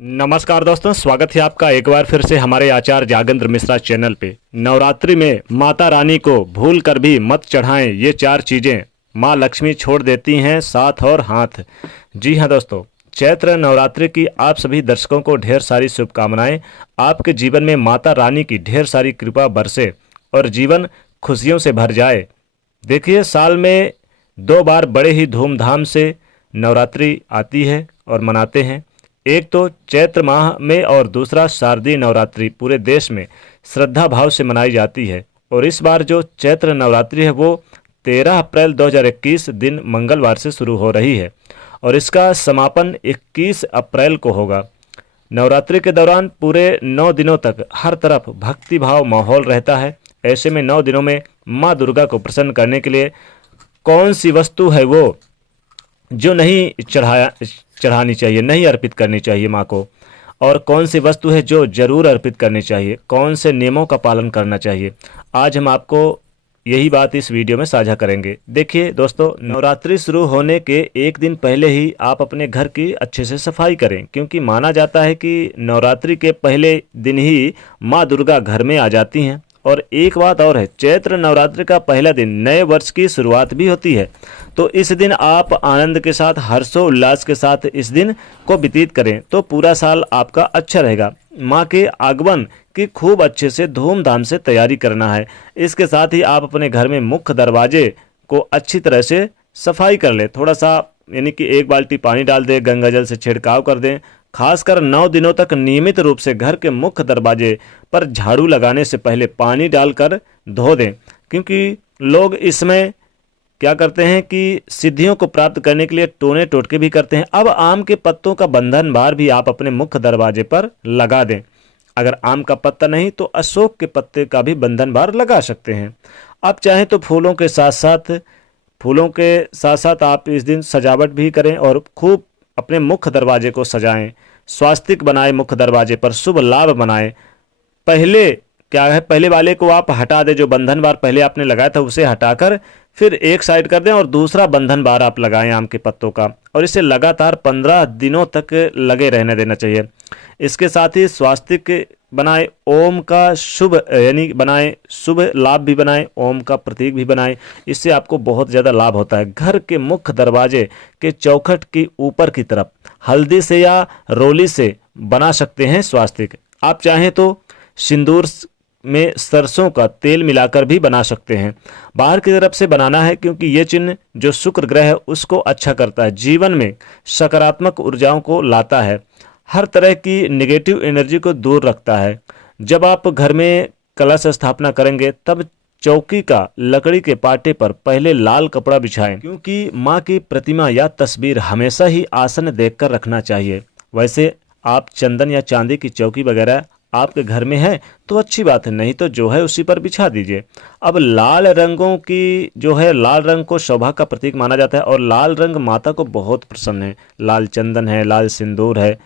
नमस्कार दोस्तों, स्वागत है आपका एक बार फिर से हमारे आचार्य जागेंद्र मिश्रा चैनल पे। नवरात्रि में माता रानी को भूल कर भी मत चढ़ाएं ये चार चीज़ें, माँ लक्ष्मी छोड़ देती हैं साथ और हाथ। जी हाँ दोस्तों, चैत्र नवरात्रि की आप सभी दर्शकों को ढेर सारी शुभकामनाएं। आपके जीवन में माता रानी की ढेर सारी कृपा बरसे और जीवन खुशियों से भर जाए। देखिए, साल में 2 बार बड़े ही धूमधाम से नवरात्रि आती है और मनाते हैं। एक तो चैत्र माह में और दूसरा शारदीय नवरात्रि पूरे देश में श्रद्धा भाव से मनाई जाती है। और इस बार जो चैत्र नवरात्रि है वो 13 अप्रैल 2021 दिन मंगलवार से शुरू हो रही है और इसका समापन 21 अप्रैल को होगा। नवरात्रि के दौरान पूरे 9 दिनों तक हर तरफ भक्ति भाव माहौल रहता है। ऐसे में 9 दिनों में माँ दुर्गा को प्रसन्न करने के लिए कौन सी वस्तु है वो जो नहीं चढ़ानी चाहिए, नहीं अर्पित करनी चाहिए माँ को, और कौन सी वस्तु है जो जरूर अर्पित करनी चाहिए, कौन से नियमों का पालन करना चाहिए, आज हम आपको यही बात इस वीडियो में साझा करेंगे। देखिए दोस्तों, नवरात्रि शुरू होने के एक दिन पहले ही आप अपने घर की अच्छे से सफाई करें, क्योंकि माना जाता है कि नवरात्रि के पहले दिन ही माँ दुर्गा घर में आ जाती हैं। और एक बात और है, चैत्र नवरात्रि का पहला दिन नए वर्ष की शुरुआत भी होती है। तो इस दिन आप आनंद के साथ, हर्षोल्लास के साथ इस दिन को व्यतीत करें तो पूरा साल आपका अच्छा रहेगा। माँ के आगमन की खूब अच्छे से धूमधाम से तैयारी करना है। इसके साथ ही आप अपने घर में मुख्य दरवाजे को अच्छी तरह से सफाई कर लें। थोड़ा सा यानी कि 1 बाल्टी पानी डाल दें, गंगा जल से छिड़काव कर दें। खासकर 9 दिनों तक नियमित रूप से घर के मुख्य दरवाजे पर झाड़ू लगाने से पहले पानी डालकर धो दें, क्योंकि लोग इसमें क्या करते हैं कि सिद्धियों को प्राप्त करने के लिए टोने टोटके भी करते हैं। अब आम के पत्तों का बंधन बार भी आप अपने मुख्य दरवाजे पर लगा दें। अगर आम का पत्ता नहीं तो अशोक के पत्ते का भी बंधन बार लगा सकते हैं। आप चाहें तो फूलों के साथ साथ आप इस दिन सजावट भी करें और खूब अपने मुख्य दरवाजे को सजाएं, स्वास्तिक बनाएं, मुख्य दरवाजे पर शुभ लाभ बनाएं। पहले क्या है, पहले वाले को आप हटा दें, जो बंधन बार पहले आपने लगाया था उसे हटाकर फिर एक साइड कर दें और दूसरा बंधन बार आप लगाएं आम के पत्तों का, और इसे लगातार 15 दिनों तक लगे रहने देना चाहिए। इसके साथ ही स्वास्तिक बनाए, ओम का शुभ यानी बनाए, शुभ लाभ भी बनाए, ओम का प्रतीक भी बनाए। इससे आपको बहुत ज़्यादा लाभ होता है। घर के मुख्य दरवाजे के चौखट की ऊपर की तरफ हल्दी से या रोली से बना सकते हैं स्वास्तिक। आप चाहें तो सिंदूर में सरसों का तेल मिलाकर भी बना सकते हैं। बाहर की तरफ से बनाना है, क्योंकि ये चिन्ह जो शुक्र ग्रह है उसको अच्छा करता है, जीवन में सकारात्मक ऊर्जाओं को लाता है, हर तरह की नेगेटिव एनर्जी को दूर रखता है। जब आप घर में कलश स्थापना करेंगे तब चौकी का लकड़ी के पाटे पर पहले लाल कपड़ा बिछाएं, क्योंकि माँ की प्रतिमा या तस्वीर हमेशा ही आसन देखकर रखना चाहिए। वैसे आप चंदन या चांदी की चौकी वगैरह आपके घर में है तो अच्छी बात है, नहीं तो जो है उसी पर बिछा दीजिए। अब लाल रंगों की जो है, लाल रंग को शोभा का प्रतीक माना जाता है और लाल रंग माता को बहुत प्रसन्न है। लाल चंदन है, लाल सिंदूर है,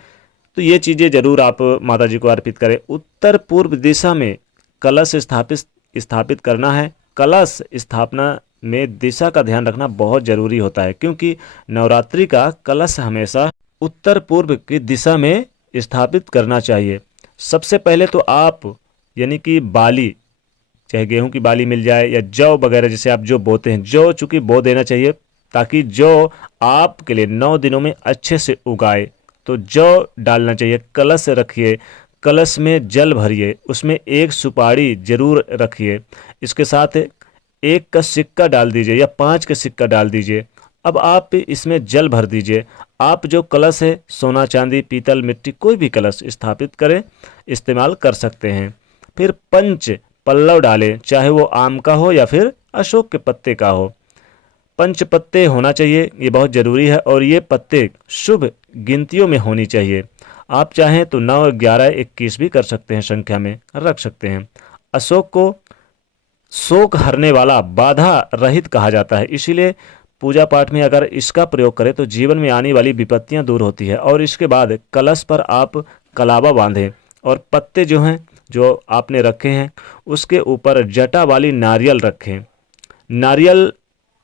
तो ये चीज़ें जरूर आप माता जी को अर्पित करें। उत्तर पूर्व दिशा में कलश स्थापित करना है। कलश स्थापना में दिशा का ध्यान रखना बहुत जरूरी होता है, क्योंकि नवरात्रि का कलश हमेशा उत्तर पूर्व की दिशा में स्थापित करना चाहिए। सबसे पहले तो आप यानी कि बाली, चाहे गेहूं की बाली मिल जाए या जौ वगैरह, जैसे आप जो बोते हैं, जौ चूंकि बो देना चाहिए ताकि जौ आपके लिए 9 दिनों में अच्छे से उगाए। तो जौ डालना चाहिए। कलश रखिए, कलश में जल भरिए, उसमें एक सुपारी जरूर रखिए। इसके साथ 1 का सिक्का डाल दीजिए या 5 का सिक्का डाल दीजिए। अब आप इसमें जल भर दीजिए। आप जो कलश है, सोना चांदी पीतल मिट्टी कोई भी कलश स्थापित करें, इस्तेमाल कर सकते हैं। फिर पंच पल्लव डालें, चाहे वो आम का हो या फिर अशोक के पत्ते का हो। पंच पत्ते होना चाहिए, ये बहुत ज़रूरी है, और ये पत्ते शुभ गिनतियों में होनी चाहिए। आप चाहें तो 9, 11, 21 भी कर सकते हैं, संख्या में रख सकते हैं। अशोक को शोक हरने वाला, बाधा रहित कहा जाता है, इसीलिए पूजा पाठ में अगर इसका प्रयोग करें तो जीवन में आने वाली विपत्तियां दूर होती है। और इसके बाद कलश पर आप कलावा बांधें और पत्ते जो हैं, जो आपने रखे हैं, उसके ऊपर जटा वाली नारियल रखें। नारियल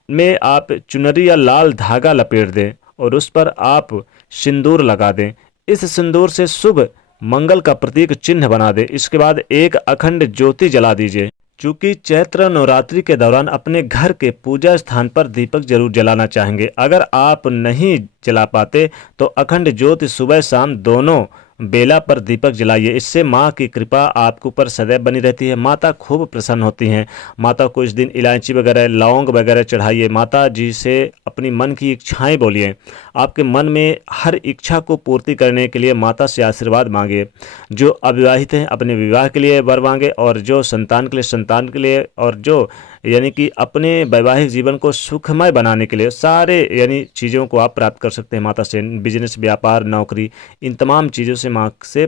में आप चुनरी या लाल धागा लपेट दें और उस पर आप सिंदूर लगा दें। इस सिंदूर से शुभ मंगल का प्रतीक चिन्ह बना दे। इसके बाद एक अखंड ज्योति जला दीजिए। चूंकि चैत्र नवरात्रि के दौरान अपने घर के पूजा स्थान पर दीपक जरूर जलाना चाहेंगे। अगर आप नहीं जला पाते तो अखंड ज्योति सुबह शाम दोनों बेला पर दीपक जलाइए। इससे माँ की कृपा आपके ऊपर सदैव बनी रहती है। माता खूब प्रसन्न होती हैं। माता को इस दिन इलायची वगैरह लौंग वगैरह चढ़ाइए। माता जी से अपनी मन की इच्छाएं बोलिए। आपके मन में हर इच्छा को पूर्ति करने के लिए माता से आशीर्वाद मांगिए। जो अविवाहित हैं अपने विवाह के लिए वर मांगे, और जो संतान के लिए संतान के लिए, और जो यानी कि अपने वैवाहिक जीवन को सुखमय बनाने के लिए सारे यानी चीज़ों को आप प्राप्त कर सकते हैं माता से। बिजनेस, व्यापार, नौकरी, इन तमाम चीज़ों से माँ से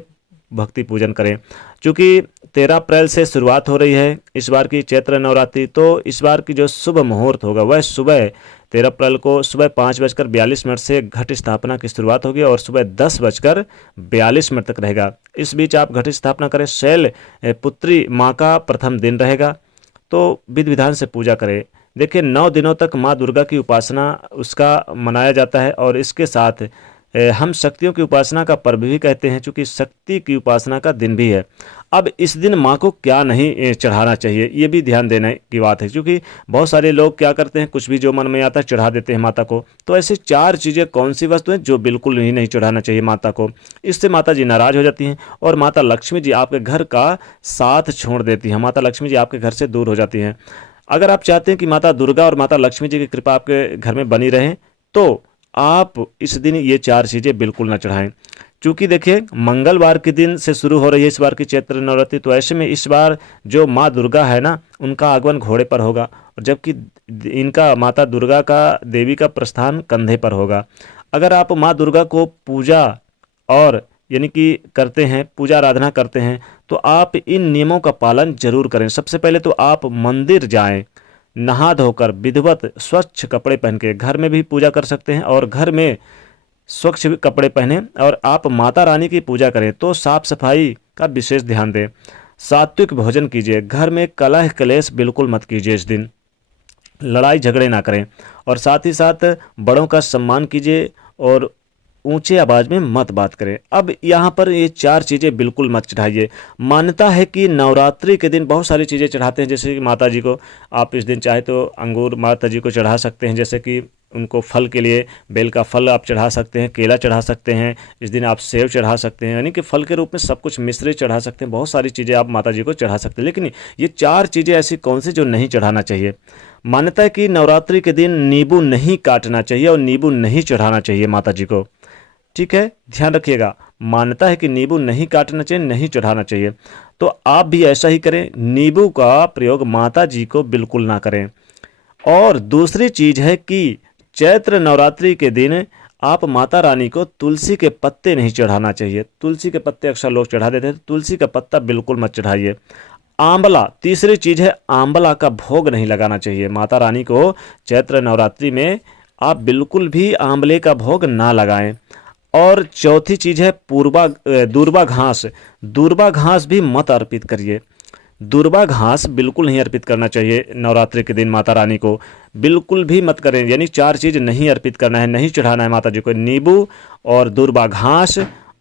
भक्ति पूजन करें। चूँकि 13 अप्रैल से शुरुआत हो रही है इस बार की चैत्र नवरात्रि, तो इस बार की जो शुभ मुहूर्त होगा वह सुबह 13 अप्रैल को सुबह 5:42 से घट स्थापना की शुरुआत होगी और सुबह 10:42 तक रहेगा। इस बीच आप घट स्थापना करें। शैल पुत्री माँ का प्रथम दिन रहेगा, तो विधि विधान से पूजा करें। देखिए 9 दिनों तक माँ दुर्गा की उपासना उसका मनाया जाता है, और इसके साथ हम शक्तियों की उपासना का पर्व भी कहते हैं, चूँकि शक्ति की उपासना का दिन भी है। अब इस दिन माँ को क्या नहीं चढ़ाना चाहिए ये भी ध्यान देने की बात है, क्योंकि बहुत सारे लोग क्या करते हैं, कुछ भी जो मन में आता है चढ़ा देते हैं माता को। तो ऐसे 4 चीज़ें कौन सी वस्तु हैं जो बिल्कुल ही नहीं चढ़ाना चाहिए माता को। इससे माता जी नाराज हो जाती हैं और माता लक्ष्मी जी आपके घर का साथ छोड़ देती हैं। माता लक्ष्मी जी आपके घर से दूर हो जाती हैं। अगर आप चाहते हैं कि माता दुर्गा और माता लक्ष्मी जी की कृपा आपके घर में बनी रहे, तो आप इस दिन ये 4 चीज़ें बिल्कुल ना चढ़ाएं। चूँकि देखिए मंगलवार के दिन से शुरू हो रही है इस बार की चैत्र नवरात्रि, तो ऐसे में इस बार जो माँ दुर्गा है ना, उनका आगमन घोड़े पर होगा, और जबकि इनका माता दुर्गा का देवी का प्रस्थान कंधे पर होगा। अगर आप माँ दुर्गा को पूजा और यानी कि करते हैं, पूजा आराधना करते हैं, तो आप इन नियमों का पालन जरूर करें। सबसे पहले तो आप मंदिर जाएं, नहा धोकर विधिवत स्वच्छ कपड़े पहन के। घर में भी पूजा कर सकते हैं, और घर में स्वच्छ कपड़े पहने और आप माता रानी की पूजा करें तो साफ सफाई का विशेष ध्यान दें। सात्विक भोजन कीजिए। घर में कलह कलेश बिल्कुल मत कीजिए। इस दिन लड़ाई झगड़े ना करें, और साथ ही साथ बड़ों का सम्मान कीजिए और ऊंचे आवाज में मत बात करें। अब यहाँ पर ये 4 चीज़ें बिल्कुल मत चढ़ाइए। मान्यता है कि नवरात्रि के दिन बहुत सारी चीज़ें चढ़ाते हैं, जैसे कि माता जी को आप इस दिन चाहे तो अंगूर माता जी को चढ़ा सकते हैं, जैसे कि उनको फल के लिए बेल का फल आप चढ़ा सकते हैं, केला चढ़ा सकते हैं। इस दिन आप सेव चढ़ा सकते हैं, यानी कि फल के रूप में सब कुछ मिश्री चढ़ा सकते हैं। बहुत सारी चीज़ें आप माता जी को चढ़ा सकते हैं, लेकिन ये 4 चीज़ें ऐसी कौन सी जो नहीं चढ़ाना चाहिए। मान्यता है कि नवरात्रि के दिन नींबू नहीं काटना चाहिए और नींबू नहीं चढ़ाना चाहिए माता जी को। ठीक है, ध्यान रखिएगा। मान्यता है कि नींबू नहीं काटना चाहिए, नहीं चढ़ाना चाहिए, तो आप भी ऐसा ही करें। नींबू का प्रयोग माता जी को बिल्कुल ना करें। और दूसरी चीज है कि चैत्र नवरात्रि के दिन आप माता रानी को तुलसी के पत्ते नहीं चढ़ाना चाहिए। तुलसी के पत्ते अक्सर लोग चढ़ा देते हैं, तो तुलसी का पत्ता बिल्कुल मत चढ़ाइए। आंवला, तीसरी चीज है आंवला का भोग नहीं लगाना चाहिए माता रानी को। चैत्र नवरात्रि में आप बिल्कुल भी आंवले का भोग ना लगाएं। और चौथी चीज है दूर्वा घास। दूर्वा घास भी मत अर्पित करिए। दूर्वा घास बिल्कुल नहीं अर्पित करना चाहिए नवरात्रि के दिन माता रानी को, बिल्कुल भी मत करें। यानी 4 चीज नहीं अर्पित करना है, नहीं चढ़ाना है माता जी को। नींबू और दूर्वा घास,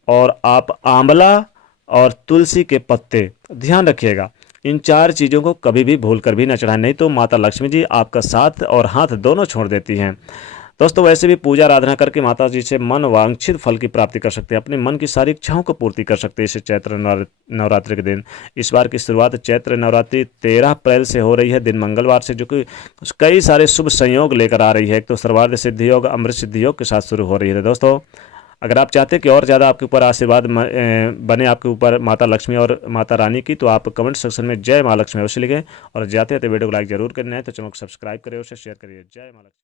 और आप आंवला और तुलसी के पत्ते, ध्यान रखिएगा। इन 4 चीज़ों को कभी भी भूल कर भी न चढ़ाएं, नहीं तो माता लक्ष्मी जी आपका साथ और हाथ दोनों छोड़ देती हैं। दोस्तों वैसे भी पूजा आराधना करके माता जी से मन वांछित फल की प्राप्ति कर सकते हैं, अपने मन की सारी इच्छाओं को पूर्ति कर सकते हैं इस चैत्र नवरात्रि के दिन। इस बार की शुरुआत चैत्र नवरात्रि 13 अप्रैल से हो रही है, दिन मंगलवार से, जो कि कई सारे शुभ संयोग लेकर आ रही है। एक तो सर्वार्थ सिद्धि योग, अमृत सिद्धि योग के साथ शुरू हो रही है। दोस्तों अगर आप चाहते हैं कि और ज़्यादा आपके ऊपर आशीर्वाद बने आपके ऊपर माता लक्ष्मी और माता रानी की, तो आप कमेंट सेक्शन में जय माँ लक्ष्मी अवश्य लिखें, और जाते हैं तो वीडियो को लाइक जरूर करना है, तो चैनल को सब्सक्राइब करें और शेयर करिए। जय माँ लक्ष्मी।